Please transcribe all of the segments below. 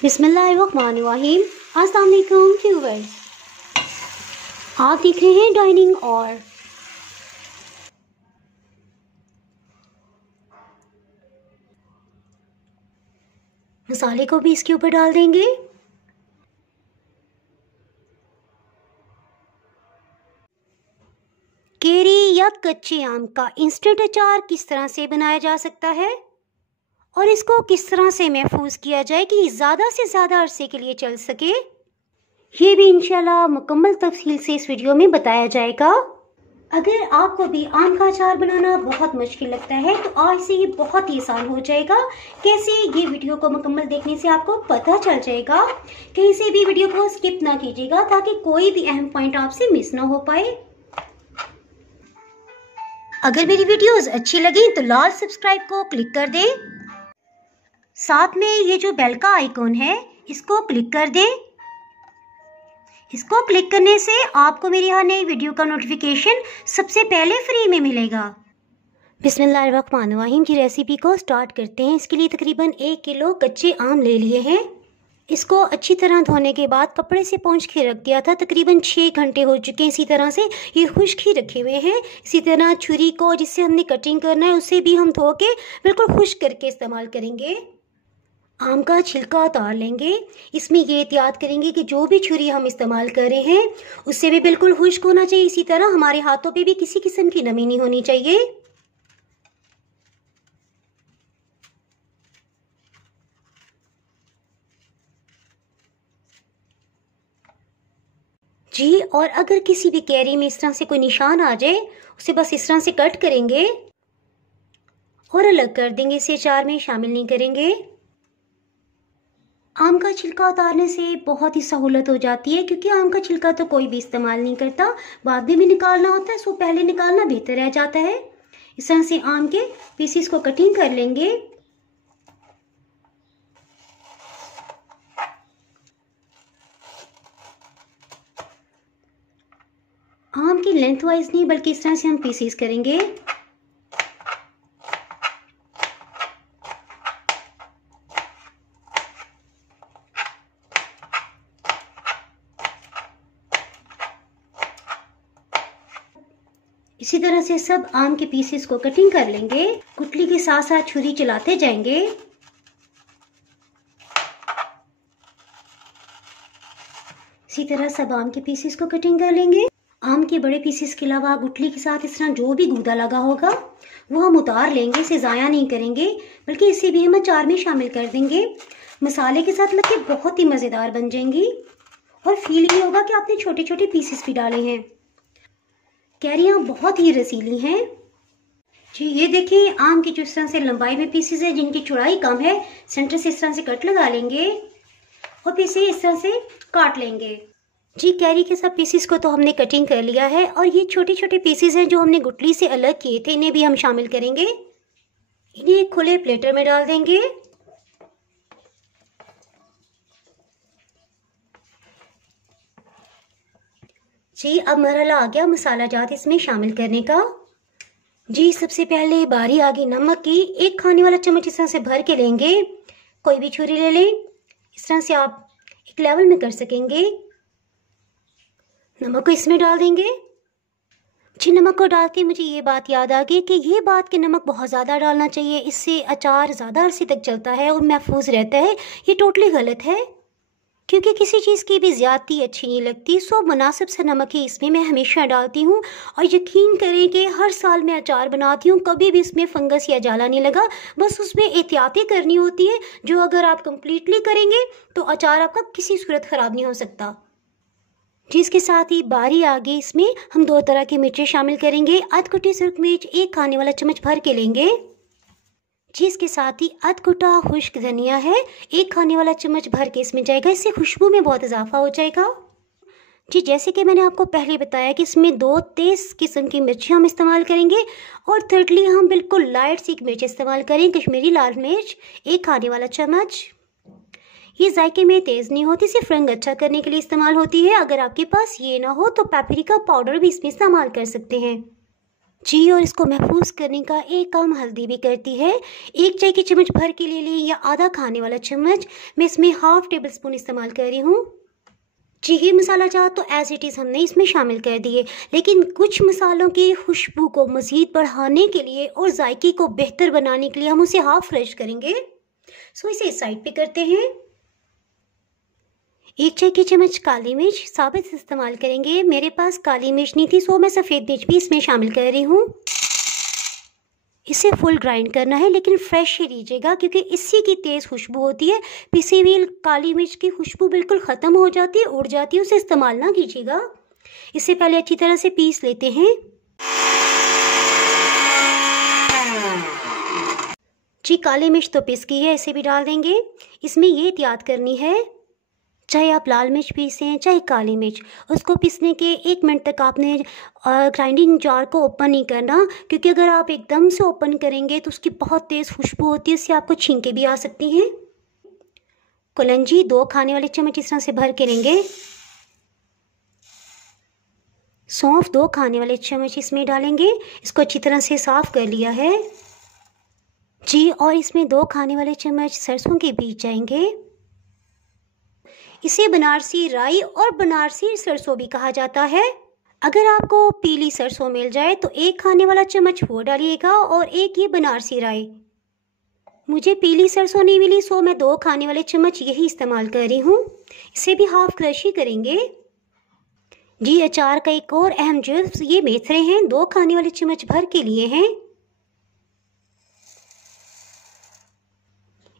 बिस्मिल्लाहिर्रहमानिर्रहीम। अस्सलाम वालेकुम व्यूअर्स, आप देख रहे हैं डाइनिंग और मसाले को भी इसके ऊपर डाल देंगे। केरी या कच्चे आम का इंस्टेंट अचार किस तरह से बनाया जा सकता है और इसको किस तरह से महफूज किया जाए कि ज़्यादा से ज़्यादा अरसे के लिए चल सके, ये भी इंशाल्लाह मुकम्मल तफसील से इस वीडियो में बताया जाएगा। अगर आपको भी आम का अचार बनाना बहुत मुश्किल लगता है तो आज से ये बहुत ही आसान हो जाएगा। कैसे, ये वीडियो को मुकम्मल देखने से आपको पता चल जाएगा। कहीं से भी वीडियो को स्किप ना कीजिएगा ताकि कोई भी अहम पॉइंट आपसे मिस ना हो पाए। अगर मेरी वीडियोस अच्छी लगी तो लाल सब्सक्राइब को क्लिक कर दें। साथ में ये जो बेल का आइकॉन है इसको क्लिक कर दें। इसको क्लिक करने से आपको मेरी हर नई वीडियो का नोटिफिकेशन सबसे पहले फ्री में मिलेगा। बिस्मिल्लाहिर्रहमानिर्रहीम की रेसिपी को स्टार्ट करते हैं। इसके लिए तकरीबन 1 किलो कच्चे आम ले लिए हैं। इसको अच्छी तरह धोने के बाद कपड़े से पोंछ के रख दिया था। तकरीबन 6 घंटे हो चुके हैं। इसी तरह से ये खुश्क ही रखे हुए हैं। इसी तरह छुरी को जिससे हमने कटिंग करना है उसे भी हम धो के बिल्कुल खुश्क करके इस्तेमाल करेंगे। आम का छिलका उतार लेंगे। इसमें ये एहतियात करेंगे कि जो भी छुरी हम इस्तेमाल कर रहे हैं उससे भी बिल्कुल खुश्क होना चाहिए। इसी तरह हमारे हाथों पे भी किसी किस्म की नमी नहीं होनी चाहिए। जी, और अगर किसी भी कैरी में इस तरह से कोई निशान आ जाए उसे बस इस तरह से कट करेंगे और अलग कर देंगे। इसे अचार में शामिल नहीं करेंगे। आम का छिलका उतारने से बहुत ही सहूलत हो जाती है क्योंकि आम का छिलका तो कोई भी इस्तेमाल नहीं करता, बाद में भी निकालना होता है, सो पहले निकालना बेहतर रह जाता है। इस तरह से आम के पीसीस को कटिंग कर लेंगे। आम की लेंथ वाइज नहीं बल्कि इस तरह से हम पीसीस करेंगे। इसी तरह से सब आम के पीसेस को कटिंग कर लेंगे। गुठली के साथ साथ छुरी चलाते जाएंगे। इसी तरह सब आम के पीसेस को कटिंग कर लेंगे। आम के बड़े पीसेस के अलावा गुठली के साथ इस तरह जो भी गूदा लगा होगा वो हम उतार लेंगे। इसे ज़ाया नहीं करेंगे बल्कि इसे भी हम अचार में शामिल कर देंगे। मसाले के साथ लगे बहुत ही मज़ेदार बन जाएंगी और फील ये होगा कि आपने छोटे छोटे पीसेस भी डाले हैं। कैरियाँ बहुत ही रसीली हैं। जी, ये देखिए आम की जो इस तरह से लंबाई में पीसेस है जिनकी चौड़ाई कम है, सेंटर से इस तरह से कट लगा लेंगे और पीसे इस तरह से काट लेंगे। जी, कैरी के सब पीसेस को तो हमने कटिंग कर लिया है और ये छोटे छोटे पीसेस हैं जो हमने गुठली से अलग किए थे, इन्हें भी हम शामिल करेंगे। इन्हें एक खुले प्लेटर में डाल देंगे। जी, अब मरहला आ गया मसाला जात इसमें शामिल करने का। जी, सबसे पहले बारी आ गई नमक की। 1 खाने वाला चम्मच इस तरह से भर के लेंगे। कोई भी छुरी ले लें, इस तरह से आप एक लेवल में कर सकेंगे। नमक को इसमें डाल देंगे। जी, नमक को डालते मुझे ये बात याद आ गई कि ये बात कि नमक बहुत ज़्यादा डालना चाहिए, इससे अचार ज़्यादा अरसे तक चलता है और महफूज रहता है, ये टोटली गलत है क्योंकि किसी चीज़ की भी ज़्यादती अच्छी नहीं लगती। सो मुनासिब सा नमक ही इसमें मैं हमेशा डालती हूँ और यकीन करें कि हर साल मैं अचार बनाती हूँ, कभी भी इसमें फंगस या जाला नहीं लगा। बस उसमें एहतियातें करनी होती है जो अगर आप कंप्लीटली करेंगे तो अचार आपका किसी सूरत ख़राब नहीं हो सकता। जिसके साथ ही बारी आ गई, इसमें हम 2 तरह की मिर्चें शामिल करेंगे। अध कुटी सुर्ख मिर्च 1 खाने वाला चम्मच भर के लेंगे। जिसके साथ ही अध कुटा खुश्क धनिया है 1 खाने वाला चम्मच भर के इसमें जाएगा। इससे खुशबू में बहुत इजाफा हो जाएगा। जी, जैसे कि मैंने आपको पहले बताया कि इसमें 2 तेज़ किस्म की मिर्ची हम इस्तेमाल करेंगे और thirdly हम बिल्कुल लाइट सी मिर्च इस्तेमाल करें, कश्मीरी लाल मिर्च 1 खाने वाला चम्मच। ये जायके में तेज़ नहीं होती, सिर्फ रंग अच्छा करने के लिए इस्तेमाल होती है। अगर आपके पास ये ना हो तो पेपरिका पाउडर भी इसमें इस्तेमाल कर सकते हैं। जी, और इसको महफूज करने का एक काम हल्दी भी करती है। 1 चाय की चम्मच भर के ले लें या आधा खाने वाला चम्मच। मैं इसमें हाफ टेबल स्पून इस्तेमाल कर रही हूँ। जी, ये मसाला चाट तो एज़ इट इज़ हमने इसमें शामिल कर दिए, लेकिन कुछ मसालों की खुशबू को मज़ीद बढ़ाने के लिए और जायके को बेहतर बनाने के लिए हम उसे हाफ क्रश करेंगे। सो इसे इस साइड पे करते हैं। 1 चाय की चम्मच काली मिर्च साबित इस्तेमाल करेंगे। मेरे पास काली मिर्च नहीं थी, सो मैं सफ़ेद मिर्च भी इसमें शामिल कर रही हूँ। इसे फुल ग्राइंड करना है, लेकिन फ्रेश ही लीजिएगा क्योंकि इसी की तेज़ खुशबू होती है। पिसी हुई काली मिर्च की खुशबू बिल्कुल ख़त्म हो जाती है, उड़ जाती है, उसे इस्तेमाल ना कीजिएगा। इसे पहले अच्छी तरह से पीस लेते हैं। जी, काली मिर्च तो पिस गई है, इसे भी डाल देंगे। इसमें ये एहतियात करनी है, चाहे आप लाल मिर्च पीसें चाहे काली मिर्च, उसको पीसने के 1 मिनट तक आपने ग्राइंडिंग जार को ओपन नहीं करना, क्योंकि अगर आप एकदम से ओपन करेंगे तो उसकी बहुत तेज़ खुशबू होती है, इससे आपको छींकें भी आ सकती हैं। कलौंजी 2 खाने वाले चम्मच इस तरह से भर के लेंगे। सौंफ 2 खाने वाले चम्मच इसमें डालेंगे। इसको अच्छी तरह से साफ़ कर लिया है जी, और इसमें 2 खाने वाले चम्मच सरसों के बीज जाएंगे। इसे बनारसी राई और बनारसी सरसों भी कहा जाता है। अगर आपको पीली सरसों मिल जाए तो 1 खाने वाला चम्मच वो डालिएगा और 1 ये बनारसी राई। मुझे पीली सरसों नहीं मिली, सो मैं 2 खाने वाले चम्मच यही इस्तेमाल कर रही हूँ। इसे भी हाफ क्रश ही करेंगे। जी, अचार का एक और अहम जुज़्व ये मेथरे हैं, 2 खाने वाले चम्मच भर के लिए हैं।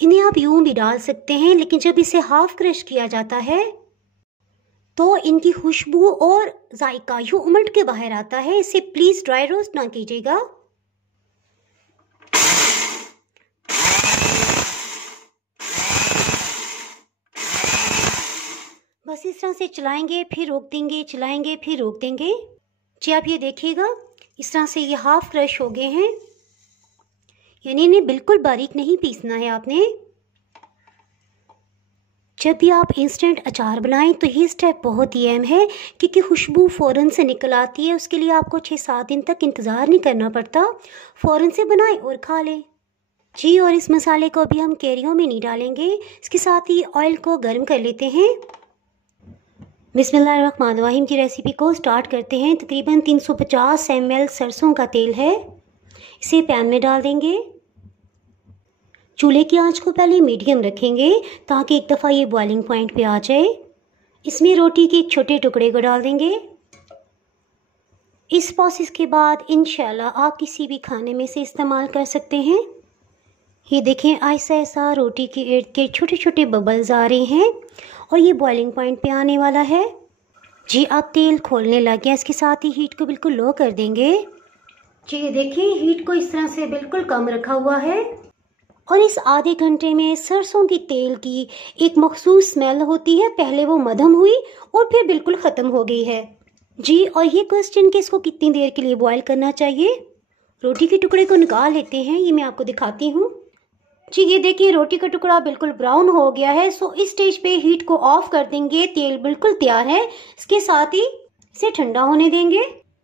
इन्हें आप यूं भी डाल सकते हैं, लेकिन जब इसे हाफ क्रश किया जाता है तो इनकी खुशबू और जायका यूं उमड़ के बाहर आता है। इसे प्लीज़ ड्राई रोस्ट ना कीजिएगा। बस इस तरह से चलाएंगे फिर रोक देंगे, चलाएंगे फिर रोक देंगे। जी, आप ये देखिएगा, इस तरह से ये हाफ क्रश हो गए हैं, यानी इन्हें बिल्कुल बारीक नहीं पीसना है आपने। जब भी आप इंस्टेंट अचार बनाएं तो ये स्टेप बहुत ही अहम है, क्योंकि खुशबू फ़ौरन से निकल आती है। उसके लिए आपको 6-7 दिन तक इंतज़ार नहीं करना पड़ता, फ़ौरन से बनाएं और खा लें। जी, और इस मसाले को भी हम कैरियों में नहीं डालेंगे, इसके साथ ही ऑयल को गर्म कर लेते हैं। बिस्मिल्लाहिर्रहमानिर्रहीम की रेसिपी को स्टार्ट करते हैं। तकरीबन 350 ml सरसों का तेल है, इसे पैन में डाल देंगे। चूल्हे की आंच को पहले मीडियम रखेंगे ताकि एक दफ़ा ये बॉइलिंग पॉइंट पे आ जाए। इसमें रोटी के एक छोटे टुकड़े को डाल देंगे। इस प्रोसेस के बाद इंशाल्लाह आप किसी भी खाने में से इस्तेमाल कर सकते हैं। ये देखें, ऐसा ऐसा रोटी के इर्द गिर्द छोटे छोटे बबल्स आ रहे हैं और ये बॉइलिंग पॉइंट पे आने वाला है। जी, अब तेल खोलने लग गया। इसके साथ ही हीट को बिल्कुल लो कर देंगे। जी, ये देखिए, हीट को इस तरह से बिल्कुल कम रखा हुआ है और इस आधे घंटे में सरसों की तेल की एक मखसूस स्मेल होती है। पहले वो मद्धम हुई और फिर बिल्कुल ख़त्म हो गई है। जी, और ये क्वेश्चन कि इसको कितनी देर के लिए बॉईल करना चाहिए। रोटी के टुकड़े को निकाल लेते हैं, ये मैं आपको दिखाती हूँ। जी, ये देखिए, रोटी का टुकड़ा बिल्कुल ब्राउन हो गया है। सो इस स्टेज पे हीट को ऑफ कर देंगे। तेल बिल्कुल तैयार है। इसके साथ ही इसे ठंडा होने देंगे।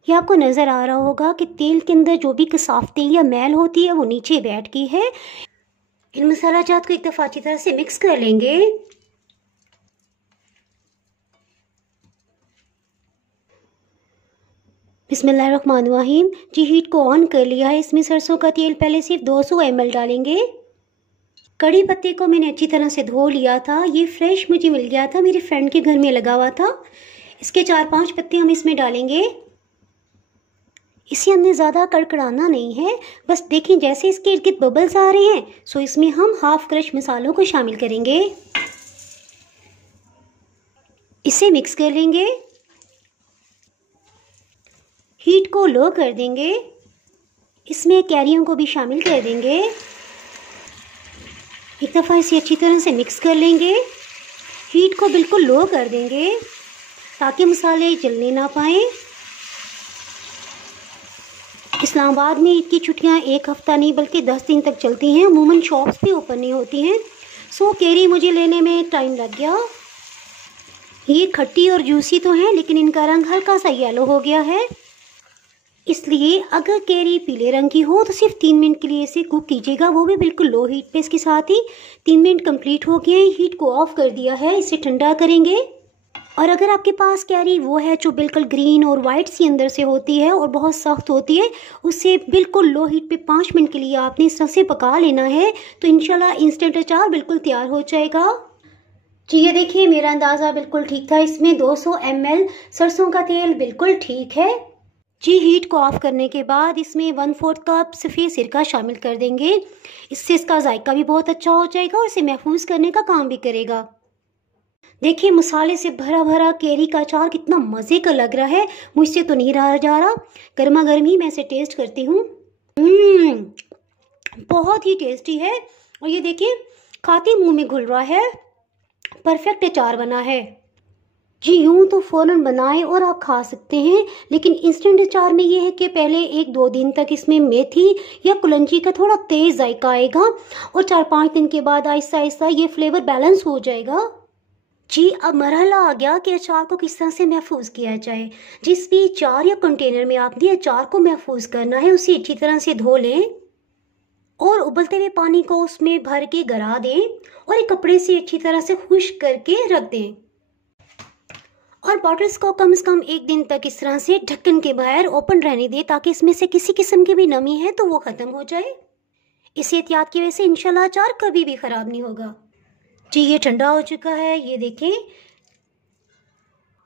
ये आपको नज़र आ रहा होगा कि तेल के अंदर जो भी कसावटें या मैल होती है वो नीचे बैठ गई है। इन मसाला जात को एक दफ़ा अच्छी तरह से मिक्स कर लेंगे। बिस्मिल्लाहिर्रहमानिर्रहीम। जी, हीट को ऑन कर लिया है। इसमें सरसों का तेल पहले सिर्फ 200 ml डालेंगे। कड़ी पत्ते को मैंने अच्छी तरह से धो लिया था, ये फ्रेश मुझे मिल गया था, मेरे फ्रेंड के घर में लगा हुआ था। इसके 4-5 पत्ते हम इसमें डालेंगे। इसे हमने ज़्यादा कड़कड़ाना नहीं है, बस देखें जैसे इसके इर्द गिर्द बबल्स आ रहे हैं, सो इसमें हम हाफ क्रश मसालों को शामिल करेंगे। इसे मिक्स कर लेंगे। हीट को लो कर देंगे। इसमें कैरियों को भी शामिल कर देंगे। एक दफ़ा इसे अच्छी तरह से मिक्स कर लेंगे। हीट को बिल्कुल लो कर देंगे ताकि मसाले जलने ना पाएँ। इस्लामाबाद में ईद की छुट्टियां 1 हफ़्ता नहीं बल्कि 10 दिन तक चलती हैं। अमूमन शॉप्स भी ओपन नहीं होती हैं। सो कैरी मुझे लेने में टाइम लग गया। ये खट्टी और जूसी तो हैं, लेकिन इनका रंग हल्का सा येलो हो गया है। इसलिए अगर कैरी पीले रंग की हो तो सिर्फ 3 मिनट के लिए इसे कुक कीजिएगा, वो भी बिल्कुल लो हीट पे। इसके साथ ही 3 मिनट कंप्लीट हो गए, हीट को ऑफ कर दिया है, इसे ठंडा करेंगे। और अगर आपके पास कैरी वो है जो बिल्कुल ग्रीन और वाइट सी अंदर से होती है और बहुत सख्त होती है, उससे बिल्कुल लो हीट पे 5 मिनट के लिए आपने इस तरह से पका लेना है, तो इंशाल्लाह इंस्टेंट अचार बिल्कुल तैयार हो जाएगा। जी ये देखिए, मेरा अंदाज़ा बिल्कुल ठीक था। इसमें 200 ml सरसों का तेल बिल्कुल ठीक है। जी हीट को ऑफ करने के बाद इसमें 1/4 कप सफ़ेद सिरका शामिल कर देंगे। इससे इसका जायका भी बहुत अच्छा हो जाएगा और इसे महफूज करने का काम भी करेगा। देखिए मसाले से भरा भरा कैरी का अचार कितना मज़े का लग रहा है, मुझसे तो नहीं रहा जा रहा। गर्मा गर्म ही मैं इसे टेस्ट करती हूँ। बहुत ही टेस्टी है। और ये देखिए खाते मुंह में घुल रहा है, परफेक्ट अचार बना है। जी यूँ तो फ़ौरन बनाएं और आप खा सकते हैं, लेकिन इंस्टेंट अचार में ये है कि पहले 1-2 दिन तक इसमें मेथी या कुलंजी का थोड़ा तेज़ जायका आएगा और 4-5 दिन के बाद आहिस्ता आहिस्ता ये फ्लेवर बैलेंस हो जाएगा। जी अब मरहला आ गया कि अचार को किस तरह से महफूज किया जाए। जिस भी जार या कंटेनर में आपने अचार को महफूज करना है उसे अच्छी तरह से धो लें और उबलते हुए पानी को उसमें भर के गरा दें और एक कपड़े से अच्छी तरह से खुश्क करके रख दें। और बॉटल्स को कम से कम 1 दिन तक इस तरह से ढक्कन के बाहर ओपन रहने दें ताकि इसमें से किसी किस्म की भी नमी है तो वो ख़त्म हो जाए। इस एहतियात की वजह से इंशाल्लाह अचार कभी भी ख़राब नहीं होगा। जी ये ठंडा हो चुका है, ये देखें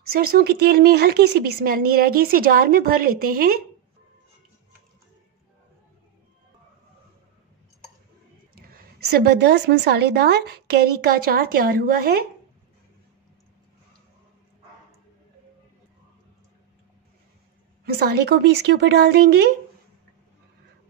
सरसों के तेल में हल्की सी भी स्मेल नहीं रहेगी। इसे जार में भर लेते हैं। ज़बरदस्त मसालेदार कैरी का अचार तैयार हुआ है। मसाले को भी इसके ऊपर डाल देंगे।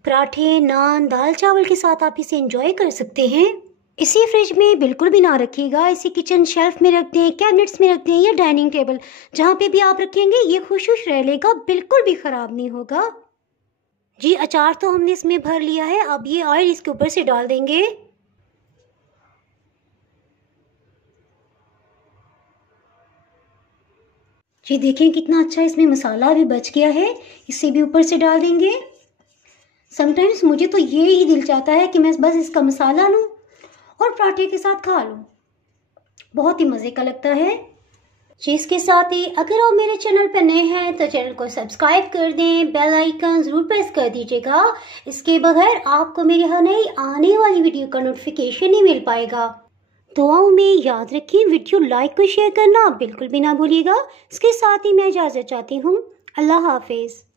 पराठे, नान, दाल चावल के साथ आप इसे एंजॉय कर सकते हैं। इसे फ्रिज में बिल्कुल भी ना रखिएगा, इसे किचन शेल्फ में रख दें, कैबिनेट्स में रख दें या डाइनिंग टेबल, जहाँ पे भी आप रखेंगे ये खुशबू रह लेगा, बिल्कुल भी ख़राब नहीं होगा। जी अचार तो हमने इसमें भर लिया है, अब ये ऑयल इसके ऊपर से डाल देंगे। जी देखें कितना अच्छा इसमें मसाला भी बच गया है, इसे भी ऊपर से डाल देंगे। समटाइम्स मुझे तो ये ही दिल चाहता है कि मैं बस इसका मसाला लूँ और पराठे के साथ खा लूँ, बहुत ही मज़े का लगता है। जी इसके साथ ही अगर आप मेरे चैनल पर नए हैं तो चैनल को सब्सक्राइब कर दें, बेल आइकन ज़रूर प्रेस कर दीजिएगा। इसके बगैर आपको मेरी हर नई आने वाली वीडियो का नोटिफिकेशन नहीं मिल पाएगा। दुआओं में याद रखिए, वीडियो लाइक और शेयर करना बिल्कुल भी ना भूलिएगा। इसके साथ ही मैं इजाज़त चाहती हूँ। अल्लाह हाफिज़।